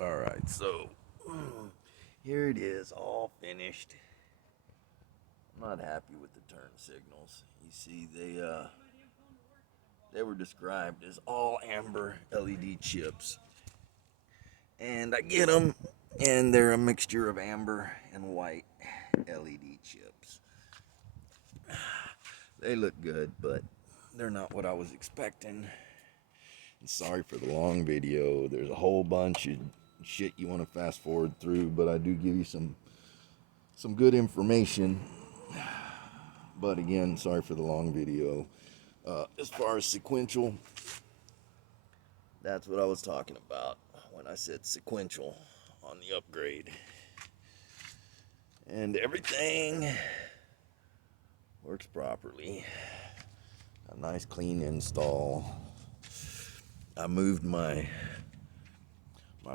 Alright, so here it is, all finished. I'm not happy with the turn signals. You see, they were described as all amber LED chips. And I get them, and they're a mixture of amber and white LED chips. They look good, but they're not what I was expecting. And sorry for the long video. There's a whole bunch of shit you want to fast forward through, but I do give you some good information. But again, sorry for the long video. As far as sequential, that's what I was talking about when I said sequential on the upgrade. And everything works properly. A nice clean install. I moved my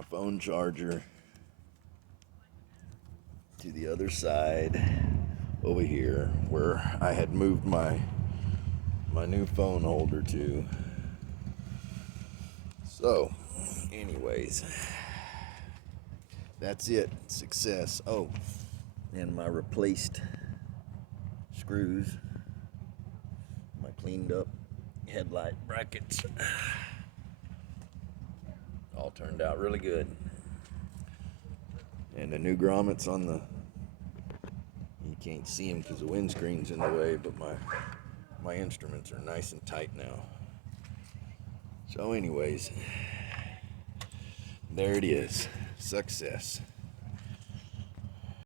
phone charger to the other side over here where I had moved my new phone holder to. So, anyways, that's it. Success. Oh, and my replaced screws, my cleaned up headlight brackets, all turned out really good. And the new grommets on the, you can't see them because the windscreen's in the way, but my instruments are nice and tight now. So anyways, there it is. Success.